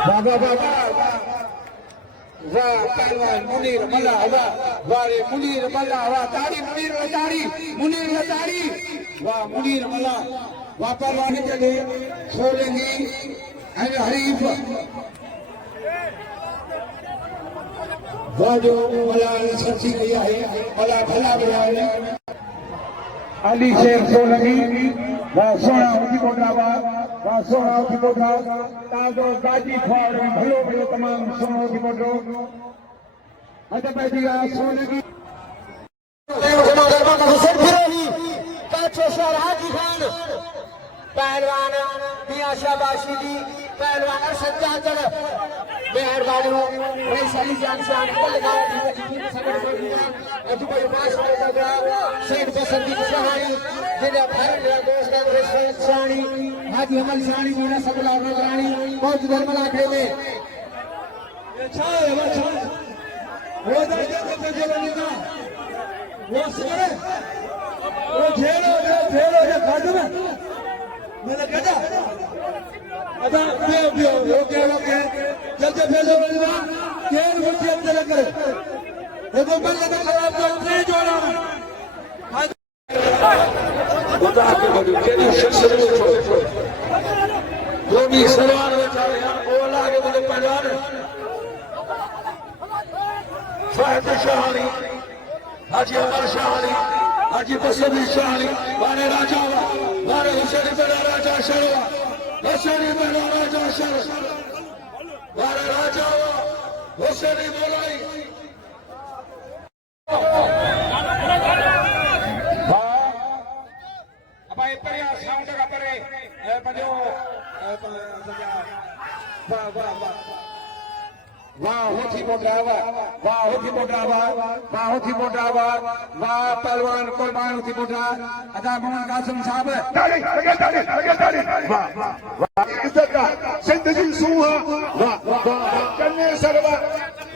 बाबा बाबा वाह पहलवान मुनीर मल्ला वाह वारे मुनीर मल्ला वाह ताड़ी मुनीर ताड़ी मुनीर ताड़ी वाह मुनीर मल्ला वाह पहलवान चले सोलंगी हरीफ वाह जो मल्ला सच्ची गया है मल्ला भला गया है अली शेख सोलंगी वाह सोना उठी कोटरा वाह सोना उठी कोटरा ताजो गाजी खोड़ भलो भलो तमाम सोना उठी कोटरो अच्छा बैठिएगा सोलंगी पहलवान मियां शाबाशी दी पहलवान सज्जाद मेहरबानी रईस अली जान शान लगाओ कोई पास सेठ बसंती सहानी जिन्हें भारत दोस्त रेस्टोरेंट शानी हाजी अमल शानी मोना सबला रानी बहुत धर्म लाखे में अच्छा है वो दर्जे को चलने का वो सरे वो झेलो ये काट में मैंने कहता अदा बियो ओके जल्दी फेलो बलवा केन मुझे अंदर करे ये तो बल्ले तो खराब तो नहीं जोड़ा बता के बड़ी केनी शख्सियत जो भी सलवार बेचारे ओला के मुझे पहचान फहद शाहनी हाजी अमर शाहनी हाजी बसंती शाहनी वारे राजा वारे हुसैन बेला राजा शर्मा हुसैन बेला राजा शर्मा वारे राजा हुसैन बोलाई apa itu ya sound ka pare pajo वाह होठी मोटरावा वाह होठी मोटरावा वाह होठी मोटरावा वाह पहलवान कुर्बान होठी मोटरा अदा मोहम्मद कासिम साहब ताली वाह वाह इज्जत का जिंदगी सुहा वाह वाह कन्ने सरवा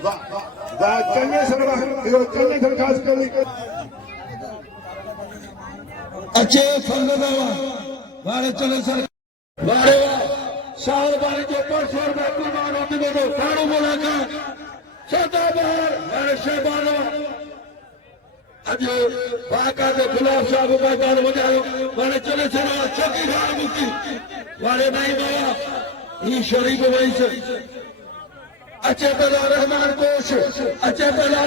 वाह वाह कन्ने सरवा यो कन्ने दरखास्त करी अच्छे फंगवा वाले चले सर वारे शाहर बारे जो 500 रुपए कुर्बान होती है तो कानू बोला का सदा बाहर वारे शहबानो अजय वाका के खिलाफ साहब का गान बजायो वारे चले सर चौकी खान मुक्ति वारे नहीं बाबा ये शरीफ वही से अच्छे तला रहमान कोश अच्छे तला